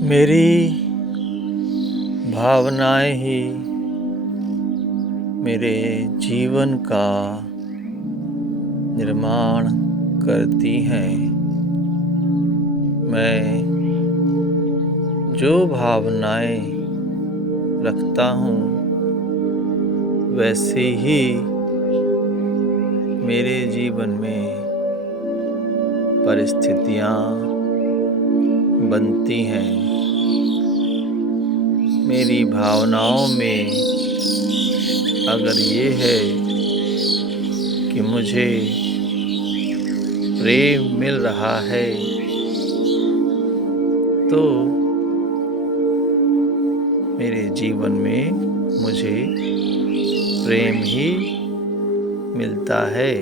मेरी भावनाएं ही मेरे जीवन का निर्माण करती हैं। मैं जो भावनाएं रखता हूँ वैसे ही मेरे जीवन में परिस्थितियाँ बनती हैं। मेरी भावनाओं में अगर ये है कि मुझे प्रेम मिल रहा है तो मेरे जीवन में मुझे प्रेम ही मिलता है।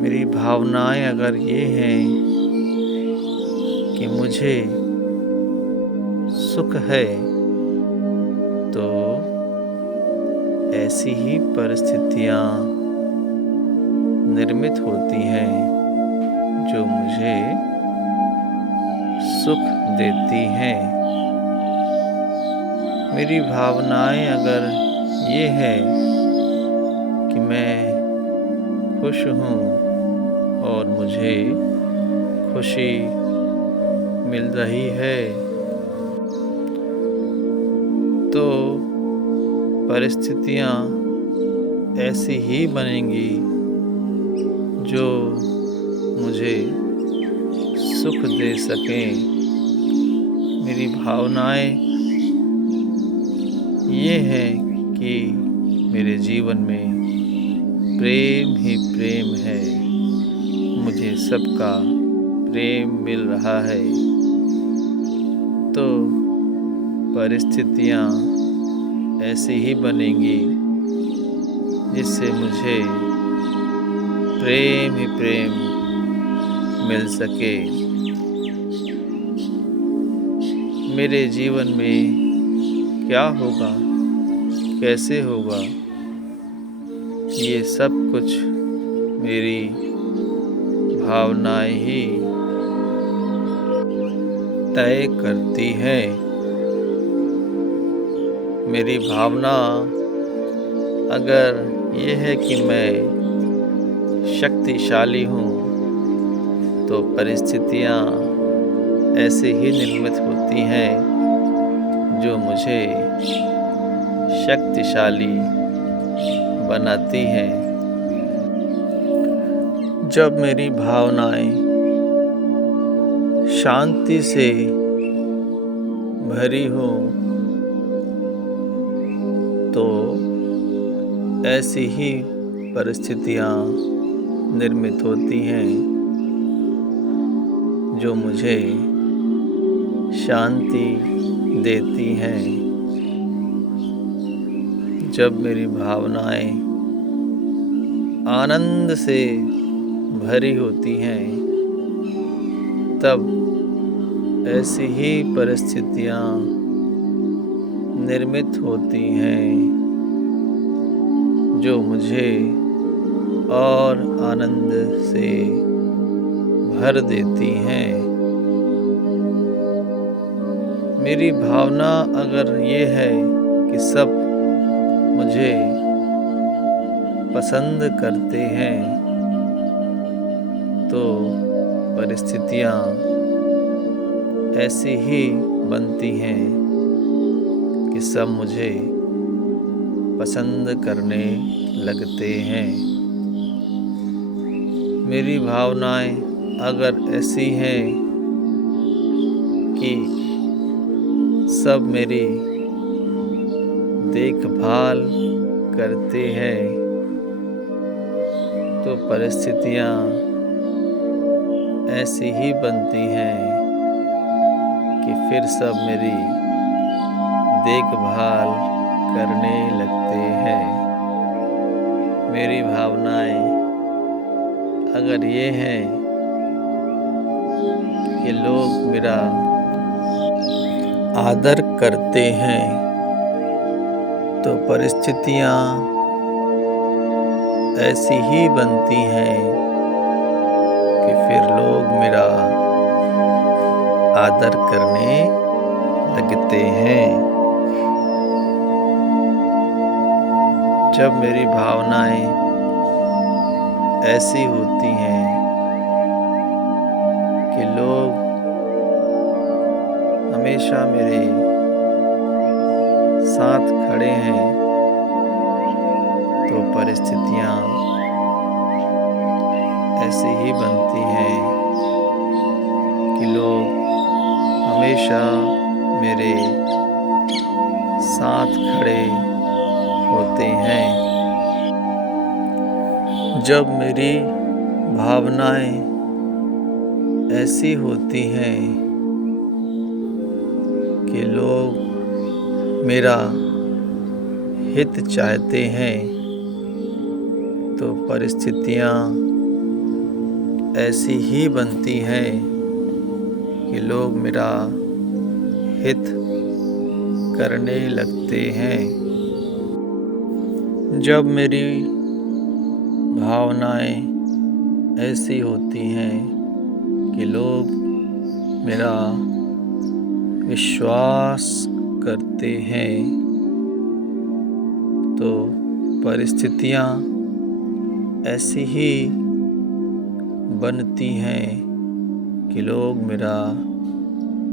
मेरी भावनाएं अगर ये हैं कि मुझे सुख है तो ऐसी ही परिस्थितियाँ निर्मित होती हैं जो मुझे सुख देती हैं। मेरी भावनाएं अगर ये है कि मैं खुश हूँ और मुझे खुशी मिल रही है तो परिस्थितियाँ ऐसी ही बनेंगी जो मुझे सुख दे सकें। मेरी भावनाएं ये है कि मेरे जीवन में प्रेम ही प्रेम है। मुझे सबका प्रेम मिल रहा है तो परिस्थितियाँ ऐसी ही बनेंगी जिससे मुझे प्रेम ही प्रेम मिल सके। मेरे जीवन में क्या होगा, कैसे होगा, ये सब कुछ मेरी भावनाएं ही तय करती हैं। मेरी भावना अगर ये है कि मैं शक्तिशाली हूँ तो परिस्थितियाँ ऐसे ही निर्मित होती हैं जो मुझे शक्तिशाली बनाती हैं। जब मेरी भावनाएं शांति से भरी हो तो ऐसी ही परिस्थितियाँ निर्मित होती हैं जो मुझे शांति देती हैं। जब मेरी भावनाएं आनंद से भरी होती हैं तब ऐसी ही परिस्थितियाँ निर्मित होती हैं जो मुझे और आनंद से भर देती हैं। मेरी भावना अगर ये है कि सब मुझे पसंद करते हैं तो परिस्थितियाँ ऐसी ही बनती हैं कि सब मुझे पसंद करने लगते हैं। मेरी भावनाएं अगर ऐसी हैं कि सब मेरी देखभाल करते हैं तो परिस्थितियाँ ऐसी ही बनती हैं कि फिर सब मेरी देखभाल करने लगते हैं। मेरी भावनाएं अगर ये हैं कि लोग मेरा आदर करते हैं तो परिस्थितियाँ ऐसी ही बनती हैं कि फिर लोग मेरा आदर करने लगते हैं। जब मेरी भावनाएं ऐसी होती हैं कि लोग हमेशा मेरे साथ खड़े हैं, तो परिस्थितियाँ ऐसी ही बनती हैं कि लोग हमेशा मेरे साथ खड़े होते हैं। जब मेरी भावनाएं ऐसी होती हैं कि लोग मेरा हित चाहते हैं, तो परिस्थितियाँ ऐसी ही बनती हैं कि लोग मेरा हित करने लगते हैं। जब मेरी भावनाएं ऐसी होती हैं कि लोग मेरा विश्वास करते हैं, तो परिस्थितियाँ ऐसी ही बनती हैं कि लोग मेरा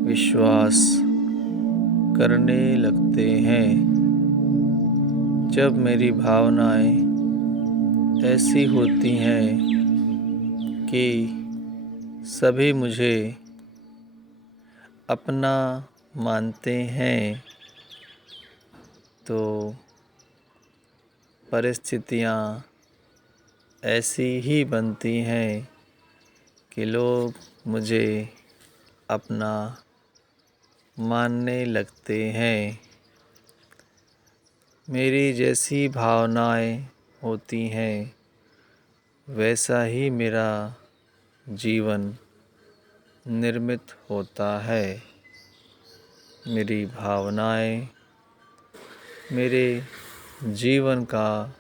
विश्वास करने लगते हैं। जब मेरी भावनाएं ऐसी होती हैं कि सभी मुझे अपना मानते हैं, तो परिस्थितियाँ ऐसी ही बनती हैं कि लोग मुझे अपना मानने लगते हैं। मेरी जैसी भावनाएं होती हैं, वैसा ही मेरा जीवन निर्मित होता है। मेरी भावनाएं मेरे जीवन का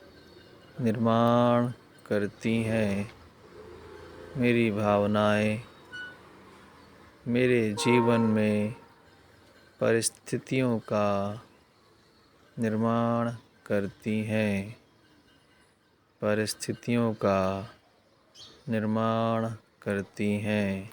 निर्माण करती हैं। मेरी भावनाएं मेरे जीवन में परिस्थितियों का निर्माण करती हैं। परिस्थितियों का निर्माण करती हैं।